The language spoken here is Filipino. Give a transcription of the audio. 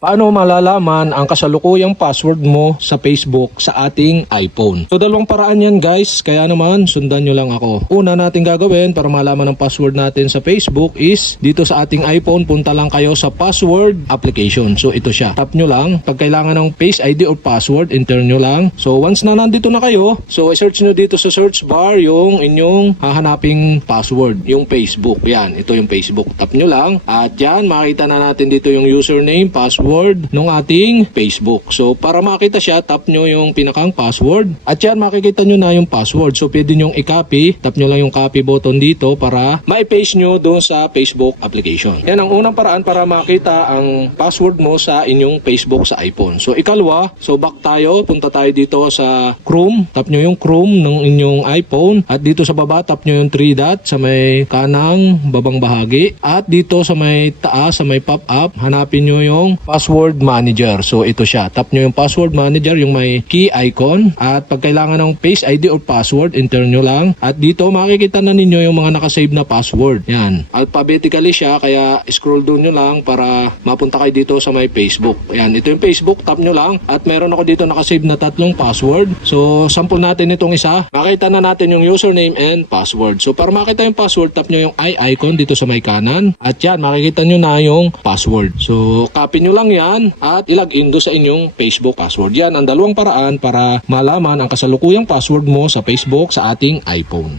Paano malalaman ang kasalukuyang password mo sa Facebook sa ating iPhone? So dalawang paraan yan guys, kaya naman sundan nyo lang ako. Una natin gagawin para malaman ang password natin sa Facebook is dito sa ating iPhone, punta lang kayo sa password application. So ito siya, tap nyo lang. Pag kailangan ng Face ID or password, enter nyo lang. So once na nandito na kayo, so i-search nyo dito sa search bar yung inyong hahanaping password, yung Facebook. Yan, ito yung Facebook. Tap nyo lang at yan, makita na natin dito yung username, password nung ating Facebook. So para makita siya, tap nyo yung pinakang password at yan makikita nyo na yung password. So pwede nyo i-copy, tap nyo lang yung copy button dito para ma-paste nyo doon sa Facebook application. Yan ang unang paraan para makita ang password mo sa inyong Facebook sa iPhone. So ikalwa, so back tayo, punta tayo dito sa Chrome, tap nyo yung Chrome ng inyong iPhone at dito sa baba tap nyo yung 3 dot sa may kanang babang bahagi at dito sa may taas, sa may pop-up, hanapin nyo yung password manager. So ito siya, tap nyo yung password manager, yung may key icon at pag kailangan ng Face ID or password, enter nyo lang at dito makikita na ninyo yung mga nakasave na password. Yan, alphabetically siya, kaya scroll down nyo lang para mapunta kayo dito sa may Facebook. Yan, ito yung Facebook, tap nyo lang at meron ako dito nakasave na 3 password. So sample natin itong isa, makita na natin yung username and password. So para makita yung password, tap nyo yung eye icon dito sa may kanan at yan, makikita nyo na yung password. So copy nyo lang yan at ilagin do sa inyong Facebook password. Yan ang dalawang paraan para malaman ang kasalukuyang password mo sa Facebook sa ating iPhone.